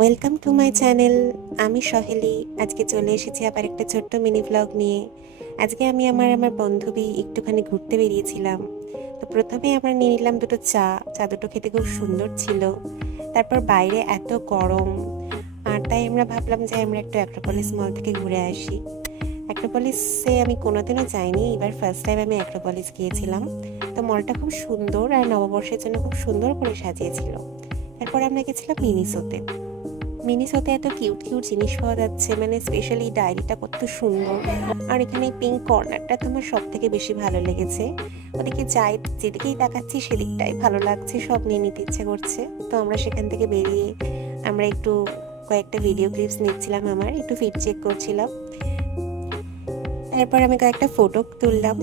Welcome to my channel. আমি সহেলি। আজকে চলে এসেছি আবার একটা ছোট্ট মিনি ব্লগ নিয়ে। আজকে আমি আমার বান্ধবী একটুখানি ঘুরতে বেরিয়েছিলাম। তো প্রথমে আমরা নিয়ে নিলাম দুটো চা। চা দুটো খেতে খুব সুন্দর ছিল। তারপর বাইরে এত গরম, আর তাই আমরা ভাবলাম যে আমরা একটু অ্যাক্রোপলিস মল থেকে ঘুরে আসি। অ্যাক্রোপলিসে আমি কোনোদিনও যাইনি, এবার ফার্স্ট টাইম আমি অ্যাক্রোপলিস গিয়েছিলাম। তো মলটা খুব সুন্দর আর নববর্ষের জন্য খুব সুন্দর করে সাজিয়েছিল। তারপর আমরা গেছিলাম মিনিসোতে। মিনিসোতে এত কিউট কিউট জিনিস পাওয়া যাচ্ছে, মানে স্পেশালি ডায়েরিটা কত সুন্দর। আর এখানে পিঙ্ক কর্নারটা তোমার সব থেকে বেশি ভালো লেগেছে। ওদিকে যাই, যেদিকেই তাকাচ্ছি সেদিকটাই ভালো লাগছে, সব নিয়ে নিতে ইচ্ছে করছে। তো আমরা সেখান থেকে বেরিয়ে আমরা একটু কয়েকটা ভিডিও ক্লিপস নিচ্ছিলাম, আমার একটু ফিট চেক করছিলাম। তারপর আমি কয়েকটা ফটো তুললাম।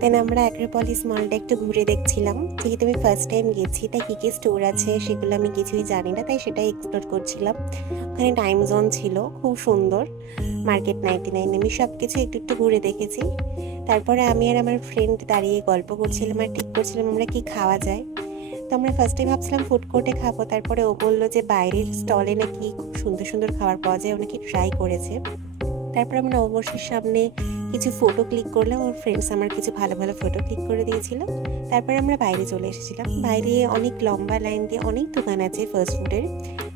দেন আমরা অ্যাক্রোপলিস মলটা একটু ঘুরে দেখছিলাম, যেহেতু আমি ফার্স্ট টাইম গেছি তাই কী কী স্টোর আছে সেগুলো আমি কিছুই জানি না, তাই সেটাই এক্সপ্লোর করছিলাম। ওখানে টাইম জোন ছিল, খুব সুন্দর। মার্কেট 99 আমি সব কিছু একটু একটু ঘুরে দেখেছি। তারপরে আমি আর আমার ফ্রেন্ড দাঁড়িয়ে গল্প করছিলাম আর ঠিক করছিলাম আমরা কি খাওয়া যায়। তো আমরা ফার্স্টে ভাবছিলাম ফুড কোর্টে খাবো, তারপরে ও বললো যে বাইরের স্টলে নাকি খুব সুন্দর সুন্দর খাবার পাওয়া যায়, ও নাকি ট্রাই করেছে। তারপর আমরা অবশ্যই সামনে কিছু ফটো ক্লিক করলাম, ওর ফ্রেন্ডস আমার কিছু ভালো ভালো ফটো ক্লিক করে দিয়েছিল। তারপর আমরা বাইরে চলে এসেছিলাম। বাইরে অনেক লম্বা লাইন দিয়ে অনেক দোকান আছে ফাস্ট ফুডের।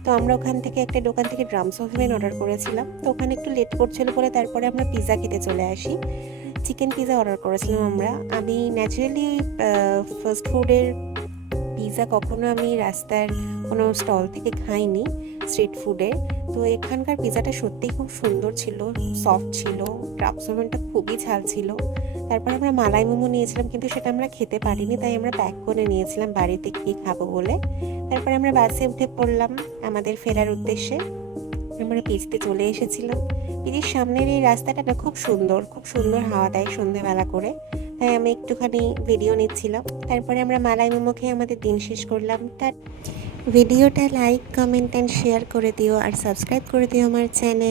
তো আমরা ওখান থেকে একটা দোকান থেকে ড্রামস অফ হেভেন অর্ডার করেছিলাম। তো ওখানে একটু লেট করছিল বলে তারপরে আমরা পিৎজা খেতে চলে আসি। চিকেন পিৎজা অর্ডার করেছিলাম আমরা। আমি ন্যাচারালি ফাস্ট ফুডের পিৎজা কখনো আমি রাস্তার কোনো স্টল থেকে খাইনি, স্ট্রিট ফুডে। তো এখানকার পিৎজাটা সত্যিই খুব সুন্দর ছিল, সফট ছিল, ক্রাফটসম্যানটা খুবই ঝাল ছিল। তারপর আমরা মালাই মোমো নিয়েছিলাম, কিন্তু সেটা আমরা খেতে পারিনি, তাই আমরা প্যাক করে নিয়েছিলাম বাড়িতে গিয়ে খাবো বলে। তারপর আমরা বাসে উঠে পড়লাম আমাদের ফেরার উদ্দেশ্যে। আমরা পিচতে চলে এসেছিলাম। পিচির সামনের এই রাস্তাটা না খুব সুন্দর, খুব সুন্দর হাওয়া দেয় সন্ধ্যেবেলা করে, তাই আমি একটুখানি ভিডিও নিচ্ছিলাম। তারপরে আমরা মালাই মোমো খেয়ে আমাদের দিন শেষ করলাম। ভিডিওটা লাইক, কমেন্ট অ্যান্ড শেয়ার করে দিও, আর সাবস্ক্রাইব করে দিও আমার চ্যানেল।